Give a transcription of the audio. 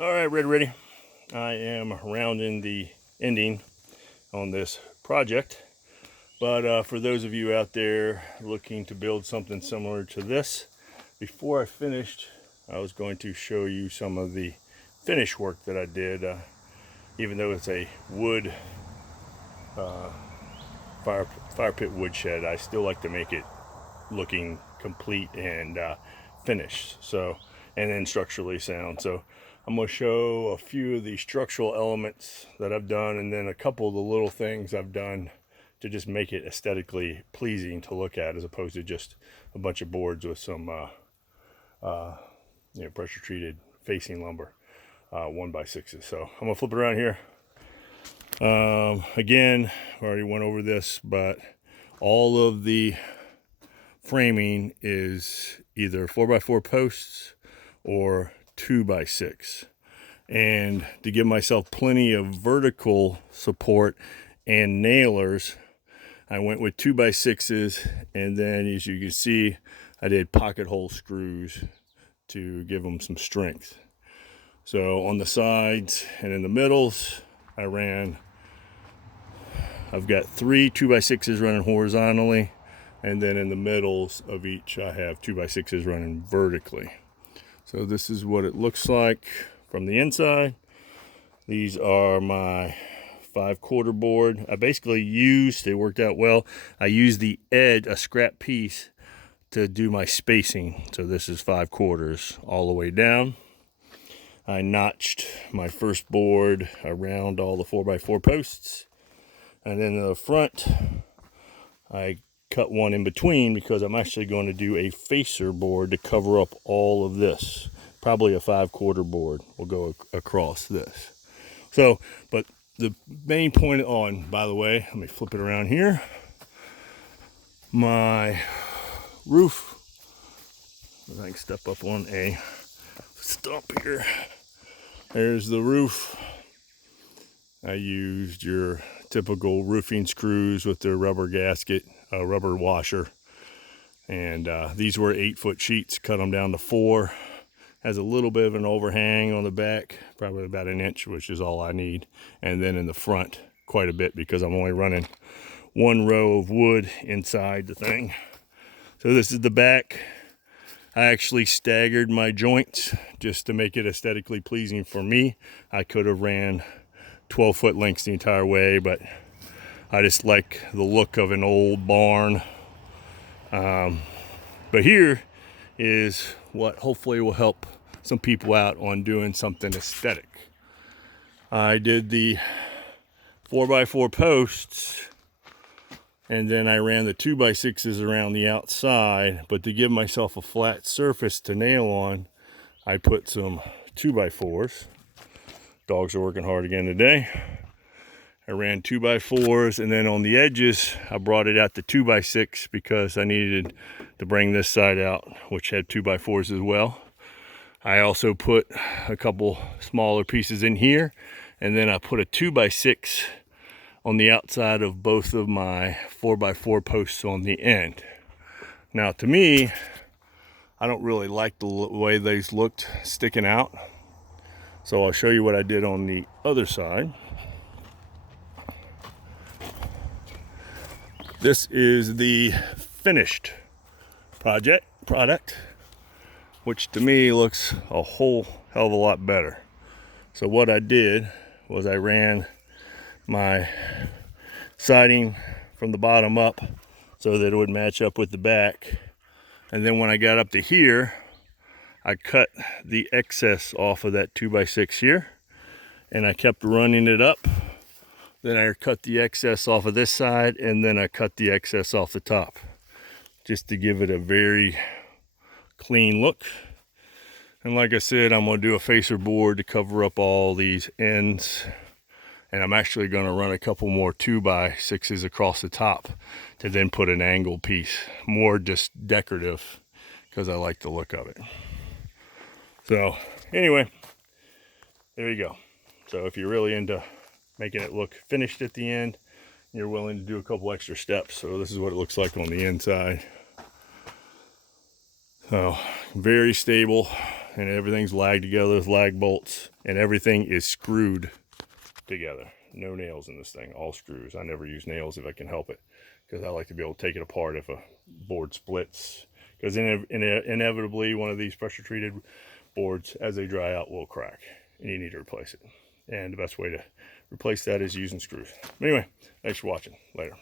All right, ready. I am rounding the ending on this project. But for those of you out there looking to build something similar to this, before I finished, I was going to show you some of the finish work that I did. Even though it's a wood fire pit woodshed, I still like to make it looking complete and finished. So, and then structurally sound. So I'm going to show a few of the structural elements that I've done, and then a couple of the little things I've done to just make it aesthetically pleasing to look at, as opposed to just a bunch of boards with some pressure treated facing lumber, 1x6s. So I'm gonna flip it around here. Again, I already went over this, but all of the framing is either 4x4 posts or 2x6. And to give myself plenty of vertical support and nailers, I went with 2x6s, and then as you can see, I did pocket hole screws to give them some strength. So on the sides and in the middles, I've got 3 2x6s running horizontally, and then in the middles of each I have 2x6s running vertically. So this is what it looks like from the inside. These are my 5/4 board. I basically used, it worked out well, I used the edge, a scrap piece, to do my spacing. So this is 5/4 all the way down. I notched my first board around all the 4x4 posts, and then in the front I cut one in between because I'm actually going to do a facer board to cover up all of this. Probably a 5/4 board will go across this. So, but the main point on, by the way, let me flip it around here. My roof, I can step up on a stump here. There's the roof. I used your typical roofing screws with their rubber gasket, rubber washer. And these were 8-foot sheets, cut them down to 4. Has a little bit of an overhang on the back, probably about 1 inch, which is all I need. And then in the front, quite a bit, because I'm only running 1 row of wood inside the thing. So this is the back. I actually staggered my joints just to make it aesthetically pleasing for me. I could have ran 12-foot lengths the entire way, but I just like the look of an old barn. But here is what hopefully will help some people out on doing something aesthetic. I did the 4x4 posts, and then I ran the 2x6s around the outside, but to give myself a flat surface to nail on, I put some 2x4s. Dogs are working hard again today. I ran 2x4s, and then on the edges I brought it out to 2x6 because I needed to bring this side out, which had 2x4s as well. I also put a couple smaller pieces in here, and then I put a 2x6 on the outside of both of my 4x4 posts on the end. Now to me, I don't really like the way these looked sticking out, so I'll show you what I did on the other side. This is the finished product, which to me looks a whole hell of a lot better. So what I did was I ran my siding from the bottom up so that it would match up with the back. And then when I got up to here, I cut the excess off of that 2x6 here, and I kept running it up. Then I cut the excess off of this side, and then I cut the excess off the top, just to give it a very clean look. And like I said, I'm going to do a facer board to cover up all these ends. And I'm actually going to run a couple more 2x6s across the top to then put an angle piece. More just decorative, because I like the look of it. So anyway, there you go. So if you're really into making it look finished at the end, you're willing to do a couple extra steps. So this is what it looks like on the inside. So very stable, and everything's lagged together with lag bolts, and everything is screwed together. No nails in this thing, all screws. I never use nails if I can help it, because I like to be able to take it apart if a board splits, because inevitably one of these pressure treated boards, as they dry out, will crack and you need to replace it. And the best way to replace that is using screws. Anyway, thanks for watching. Later.